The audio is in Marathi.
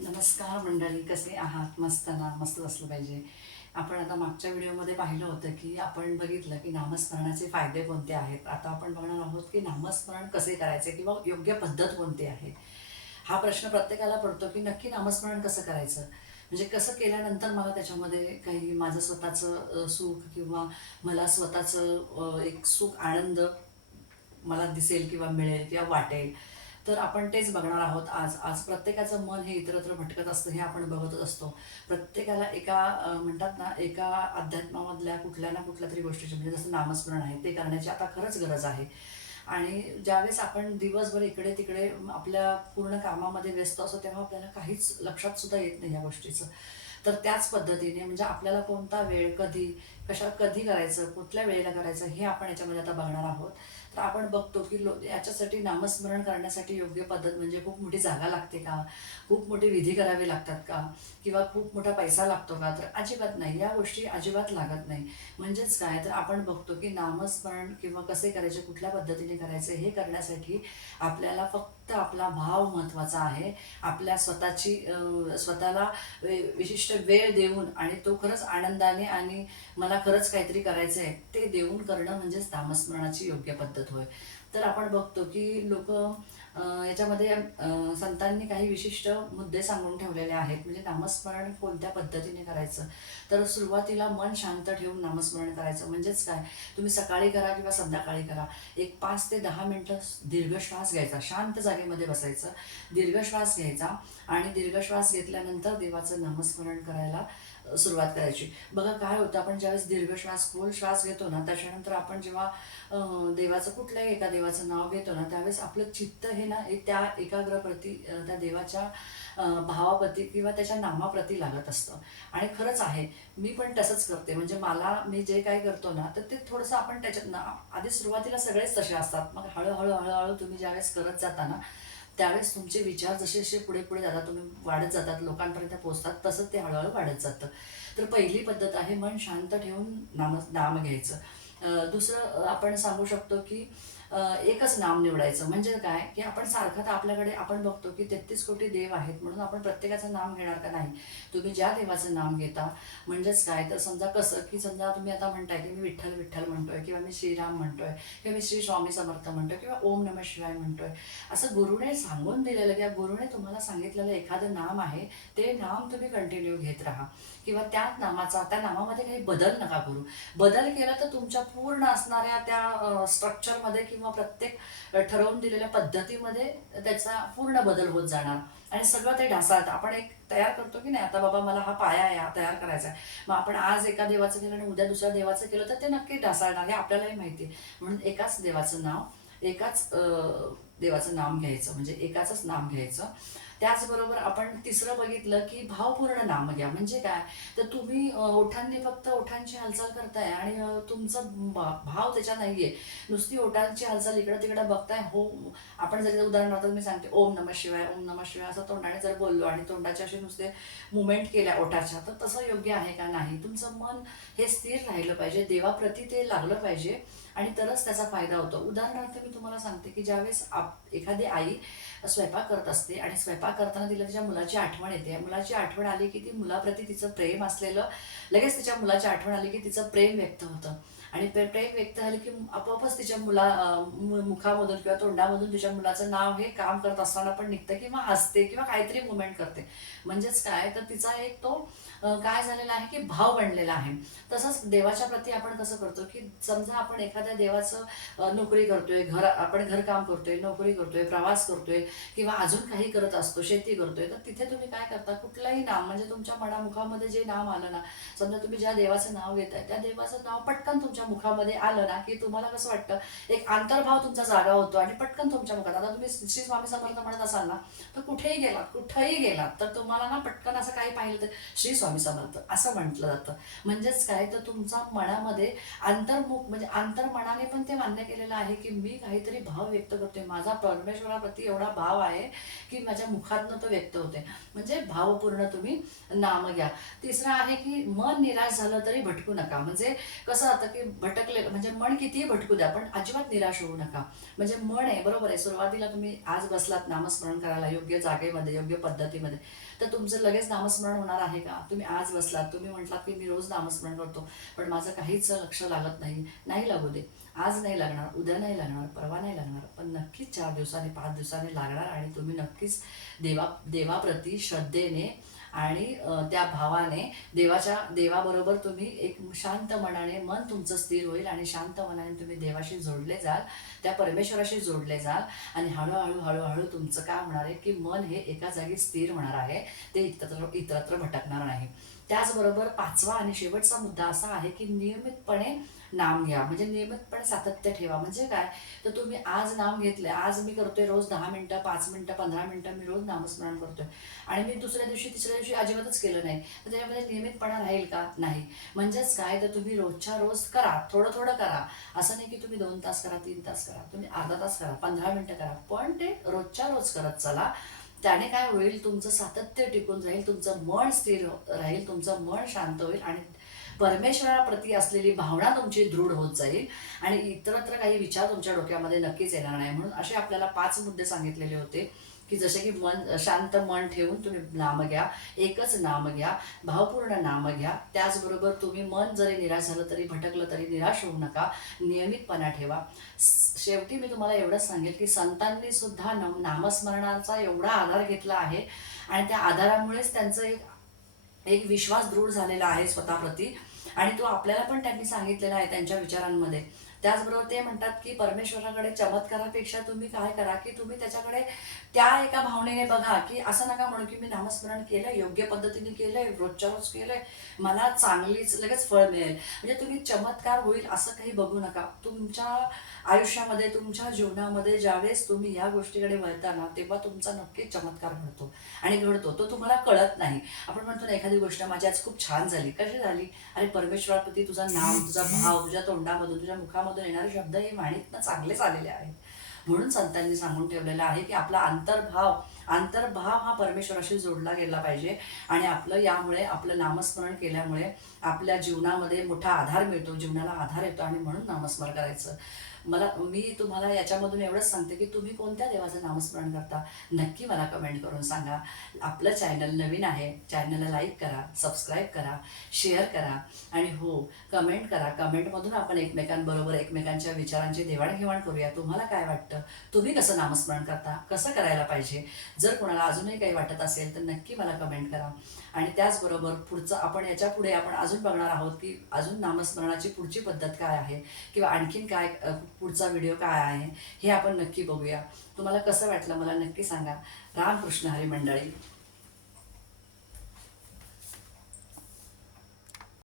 नमस्कार मंडळी, कसे आहात? मस्त ना? मस्त असलं पाहिजे. आपण आता मागच्या व्हिडिओमध्ये पाहिलं होतं की आपण बघितलं की नामस्मरणाचे फायदे कोणते आहेत. आता आपण बघणार आहोत की नामस्मरण कसे करायचे किंवा योग्य पद्धत कोणती आहे. हा प्रश्न प्रत्येकाला पडतो की नक्की नामस्मरण कसं करायचं, म्हणजे कसं केल्यानंतर मला त्याच्यामध्ये काही माझं स्वतःचं सुख किंवा मला स्वतःचं एक सुख आनंद मला दिसेल किंवा मिळेल किंवा वाटेल. तर आपण तेच बघणार आहोत आज. आज प्रत्येकाचं मन हे इतरत्र भटकत असतं, हे आपण बघतच असतो. प्रत्येकाला एका म्हणतात ना, एका अध्यात्मामधल्या कुठल्या ना कुठल्या तरी गोष्टीची, म्हणजे जसं नामस्मरण आहे, ते करण्याची आता खरंच गरज आहे. आणि ज्यावेळेस आपण दिवसभर इकडे तिकडे आपल्या पूर्ण कामामध्ये व्यस्त असतो, तेव्हा आपल्याला काहीच लक्षात सुद्धा येत नाही या गोष्टीचं. तर त्याच पद्धतीने म्हणजे आपल्याला कोणता वेळ, कधी करायचं, कुठल्या वेळेला करायचं, हे आपण याच्यामध्ये आता बघणार आहोत. तर आपण बघतो की याच्यासाठी नामस्मरण करण्यासाठी योग्य पद्धत म्हणजे खूप मोठी जागा लागते का, खूप मोठे विधी करावे लागतात का, किंवा खूप मोठा पैसा लागतो का? तर अजिबात नाही, या गोष्टी अजिबात लागत नाही. म्हणजेच काय, तर आपण बघतो की नामस्मरण किंवा कसे करायचे, कुठल्या पद्धतीने करायचे, हे करण्यासाठी आपल्याला फक्त आपला भाव महत्त्वाचा आहे. आपल्या स्वतःला विशिष्ट वेळ देऊन, आणि तो खरंच आनंदाने आणि मला खरंच काहीतरी करायचं आहे ते देऊन करणं म्हणजेच नामस्मरणाची योग्य पद्धत होय. तर आपण बघतो की लोक याच्यामध्ये संतांनी काही विशिष्ट मुद्दे सांगून ठेवलेले आहेत, म्हणजे नामस्मरण कोणत्या पद्धतीने करायचं. तर सुरुवातीला मन शांत ठेवून नामस्मरण करायचं. म्हणजेच काय, तुम्ही सकाळी करा किंवा संध्याकाळी करा, एक 5 ते 10 मिनटं दीर्घ श्वास घ्यायचा, शांत जागेमध्ये बसायचं, दीर्घ श्वास घ्यायचा, आणि दीर्घ श्वास घेतल्यानंतर देवाचं नामस्मरण करायला सुरुवात करायची. बघा काय होतं, आपण ज्यावेळेस दीर्घ श्वास, खोल श्वास घेतो ना, त्याच्यानंतर आपण जेव्हा देवाचं, कुठल्याही एका देवाचं नाव घेतो ना, त्यावेळेस आपलं चित्त हे ना त्या एकाग्रप्रती, त्या देवाच्या भावाप्रती किंवा त्याच्या नामाप्रती लागत असतं. आणि खरंच आहे, मी पण तसंच करते. म्हणजे मी जे काही करतो ना, तर ते थोडंसं आपण त्याच्यात ना, आधी सुरुवातीला सगळेच तसे असतात, मग हळूहळू हळूहळू तुम्ही ज्यावेळेस करत जाता ना, त्यावेळेस तुमचे विचार जसे जसे पुढे पुढे जातात, तुम्ही वाढत जातात, लोकांपर्यंत पोहोचतात, तसं ते हळूहळू वाढत जातं. तर पहिली पद्धत आहे मन शांत ठेवून नाम घ्यायचं. दुसरं आपण सांगू शकतो की एकच नाम निवडायचं. म्हणजे काय, की आपण सारखं, तर आपल्याकडे आपण बघतो की 33 कोटी देव आहेत, म्हणून आपण प्रत्येकाचं नाम घेणार का? नाही. तुम्ही ज्या देवाचं नाम घेता, म्हणजेच काय, तर समजा कसं, की समजा तुम्ही आता म्हणताय की मी विठ्ठल विठ्ठल म्हणतोय, किंवा मी श्रीराम म्हणतोय, किंवा मी श्री स्वामी समर्थ म्हणतोय, किंवा ओम नमः शिवाय म्हणतोय. असं गुरुने सांगून दिलेलं, किंवा गुरुने तुम्हाला सांगितलेलं एखादं नाम आहे, ते नाम तुम्ही कंटिन्यू घेत राहा. किंवा त्या नामामध्ये काही बदल नका करू. बदल केला तर तुमच्या पूर्ण असणाऱ्या त्या स्ट्रक्चरमध्ये किंवा प्रत्येक ठरवून दिलेल्या पद्धतीमध्ये त्याचा पूर्ण बदल होत जाणार, आणि सगळं ते ढासळतं. आपण एक तयार करतो की नाही, आता बाबा मला हा पाया आहे, हा तयार करायचा आहे, मग आपण आज एका देवाचं केलं आणि उद्या दुसऱ्या देवाचं केलं, तर ते नक्की ढासळणार, हे आपल्यालाही माहिती आहे. म्हणून एकाच देवाचं नाव, एकाच देवाचं नाम घ्यायचं, म्हणजे एकाचंच नाम घ्यायचं. त्याचबरोबर आपण तिसरं बघितलं की भावपूर्ण नाम घ्या. म्हणजे काय, तर तुम्ही ओठांनी फक्त ओठांची हालचाल करताय, आणि तुमचं भाव त्याच्या नाहीये, नुसती ओठांची हालचाल इकडं तिकडं बघताय. हो, आपण जर उदाहरणार्थ मी सांगते, ओम नमः शिवाय, ओम नमः शिवाय असं तोंडाने जर बोललो, आणि तोंडाचे असे नुसते मुवमेंट केल्या ओठाच्या, तर तसं योग्य आहे का? नाही. तुमचं मन हे स्थिर राहिलं पाहिजे, देवाप्रती ते लागलं पाहिजे, आणि तरच त्याचा फायदा होतो. उदाहरणार्थ मी तुम्हाला सांगते की ज्यावेळेस एखादी आई स्वयंपाक करत असते, आणि स्वयंपाक करताना तिला तिच्या मुलाची आठवण येते. मुलाची आठवण आली की ती मुलाप्रती तिचं प्रेम असलेलं, लगेच तिच्या मुलाची आठवण आली की तिचं प्रेम व्यक्त होतं, आणि प्रेम व्यक्त झालं की आपोआपच तिच्या मुखामधून किंवा तोंडामधून तिच्या मुलाचं नाव हे काम करत असताना पण निघतं, किंवा हसते, किंवा काहीतरी मुवमेंट करते. म्हणजेच काय, तर तिचा एक तो काय झालेला आहे की भाव बनलेला आहे. तसंच देवाच्या प्रती आपण कसं करतो, की समजा आपण एखाद्या देवाचं नोकरी करतोय, आपण घरकाम करतोय, नोकरी करतोय, प्रवास करतोय, किंवा अजून काही करत असतो, शेती करतोय, तर तिथे तुम्ही काय करता, कुठलंही नाम, म्हणजे तुमच्या मनामुखामध्ये जे नाम आलं ना, समजा तुम्ही ज्या देवाचं नाव घेताय, त्या देवाचं नाव पटकन तुमच्या मुखामध्ये आलं ना, की तुम्हाला कसं वाटतं, एक अंतर्भाव तुमचा जागा होतो, आणि पटकन तुमच्या मुखात, आता तुम्ही श्री स्वामी समर्थ म्हणत असाल ना, तर कुठेही गेलात तर तुम्हाला ना पटकन असं काही पाहिलं तर श्री स्वामी समर्थ असं म्हटलं जातं. म्हणजेच काय, तर तुमचा मनामध्ये अंतर्मुख, म्हणजे अंतर्मनाने पण ते मान्य केलेलं आहे की मी काहीतरी भाव व्यक्त करतोय, माझा परमेश्वराप्रती एवढा भाव आहे की माझ्या मुखातनं तो व्यक्त होते. म्हणजे भावपूर्ण तुम्ही नाम घ्या. तिसरं आहे की मन निराश झालं तरी भटकू नका. म्हणजे कसं होतं की भटकलेलं म्हणजे मन कितीही भटकू द्या, पण अजिबात निराश होऊ नका. म्हणजे मन आहे, बरोबर आहे, सुरुवातीला तुम्ही आज बसलात नामस्मरण करायला योग्य जागेमध्ये, योग्य पद्धतीमध्ये, तर तुमचं लगेच नामस्मरण होणार आहे का? तुम्ही आज बसलात, तुम्ही म्हटलात की मी रोज नामस्मरण करतो, पण माझं काहीच लक्ष लागत नाही. नाही लागू दे. आज नाही लागणार, उद्या नाही लागणार, परवा नाही लागणार, पण नक्कीच 4 दिवसांनी, 5 दिवसांनी लागणार आणि तुम्ही नक्कीच देवाप्रती श्रद्धेने आणि त्या भावाने देवाबरोबर तुम्ही एक शांत मनाने मन तुमचं स्थिर होईल आणि शांत मनाने तुम्ही देवाशी जोडले जाल, त्या परमेश्वराशी जोडले जाल आणि हळूहळू हळूहळू तुमचं काय होणार आहे की मन हे एका जागी स्थिर होणार आहे, ते इतरत्र भटकणार नाही. त्याचबरोबर 5वा आणि शेवटचा मुद्दा असा आहे की नियमितपणे नाम घ्या. म्हणजे नियमितपणे सातत्य ठेवा. म्हणजे काय, तर तुम्ही आज नाम घेतले, आज मी करतोय रोज 10 मिनिटं, 5 मिनिटं, 15 मिनिटं मी रोज नामस्मरण करतोय आणि मी दुसऱ्या दिवशी तिसऱ्या दिवशी अजिबातच केलं नाही, तर त्याच्यामध्ये नियमितपणा राहील का? नाही. म्हणजेच काय, तर तुम्ही रोजच्या रोज करा, थोडं थोडं करा. असं नाही की तुम्ही 2 तास करा, 3 तास करा, तुम्ही अर्धा तास करा, 15 मिनिटं करा, पण ते रोजच्या रोज करत चला. त्याने काय होईल, तुमचं सातत्य टिकून राहील, तुमचं मन स्थिर राहील, तुमचं मन शांत होईल आणि परमेश्वराप्रती असलेली भावना तुमची दृढ होत जाईल आणि इतरत्र काही विचार तुमच्या डोक्यामध्ये नक्कीच येणार नाही. म्हणून असे आपल्याला 5 मुद्दे सांगितलेले होते की जसे की शांत मन ठेवून तुम्ही नाम घ्या, एकच नाम घ्या, भावपूर्ण नाम घ्या. त्याचबरोबर तुम्ही मन जरी निराश झालं तरी, भटकलं तरी निराश होऊ नका, नियमितपणा ठेवा. शेवटी मी तुम्हाला एवढंच सांगेल की संतांनी सुद्धा नामस्मरणाचा एवढा आधार घेतला आहे आणि त्या आधारामुळेच त्यांचं एक एक विश्वास दृढ झालेला आहे स्वतःप्रती आणि तो आपल्याला पण त्यांनी सांगितलेला आहे त्यांच्या विचारांमध्ये. त्याचबरोबर ते म्हणतात की परमेश्वराकडे चमत्कारापेक्षा तुम्ही काय करा की तुम्ही त्याच्याकडे त्या एका भावनेने बघा, की असं नका म्हणू की मी नामस्मरण केलंय, योग्य पद्धतीने केलंय, रोजच्या रोज केलंय, मला चांगलीच लगेच फळ मिळेल, म्हणजे तुम्ही चमत्कार होईल असं काही बघू नका. तुमच्या आयुष्यामध्ये, तुमच्या जीवनामध्ये ज्यावेळेस तुम्ही या गोष्टीकडे वळता ना, तेव्हा तुमचा नक्कीच चमत्कार घडतो आणि घडतो तो तुम्हाला कळत नाही. आपण म्हणतो ना, एखादी गोष्ट माझी आज खूप छान झाली, कशी झाली? अरे परमेश्वराप्रती तुझा नाम, तुझा भाव, तुझ्या तोंडामधून, तुझ्या मुखामधून येणारे शब्द हे वाणीतनं चांगलेच आलेले आहेत. म्हणून संतांनी सांगून ठेवलेलं आहे की आपला अंतर्भाव हा परमेश्वराशी जोडला गेला पाहिजे आणि आपलं यामुळे, आपलं नामस्मरण केल्यामुळे आपल्या जीवनामध्ये मोठा आधार मिळतो, जीवनाला आधार येतो आणि म्हणून नामस्मरण करायचं. मी तुम्हाला याच्यामधून एवढंच सांगते की तुम्ही कोणत्या देवाचं नामस्मरण करता, नक्की मला कमेंट करून सांगा. आपलं चॅनल नवीन आहे, चॅनलला लाईक करा, सबस्क्राईब करा, शेअर करा आणि हो, कमेंट करा. कमेंटमधून आपण एकमेकांबरोबर एकमेकांच्या विचारांची देवाणघेवाण करूया. तुम्हाला काय वाटतं, तुम्ही कसं नामस्मरण करता, कसं करायला पाहिजे? जर कोणाला अजूनही काही वाटत असेल तर नक्की मला कमेंट करा. आणि त्याचबरोबर पुढचं आपण याच्यापुढे आपण अजून बघणार आहोत की अजून नामस्मरणाची पुढची पद्धत काय आहे किंवा आणखीन काय, पुढचा व्हिडिओ काय आहे, हे आपण नक्की बघूया. तुम्हाला कसं वाटलं मला नक्की सांगा. रामकृष्ण हरी मंडळी.